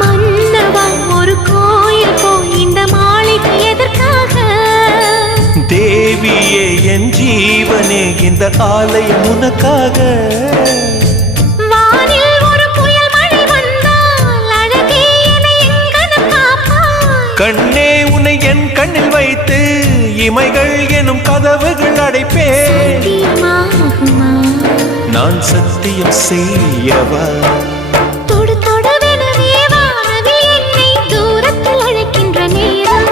மன்னவா ஒரு கோயில் போய் இந்த மாளிகை எதற்காக? தேவியே என் ஜீவனே இந்த ஆலயம் உனக்காக. வானில் ஒரு புயல் மழை வந்தால் அழகே என்னை எங்கனம் காப்பாய். கண்ணே உன்னை என் கண்ணில் வைத்து இமைகள் எனும் கதவுகள் அடைப்பேன். சத்தியமாகுமா? நான் சத்தியம் செய்யவா? தொடு தொடுவெனவே வானவில் என்னை தூரத்தில் அழைக்கின்ற நேரம்.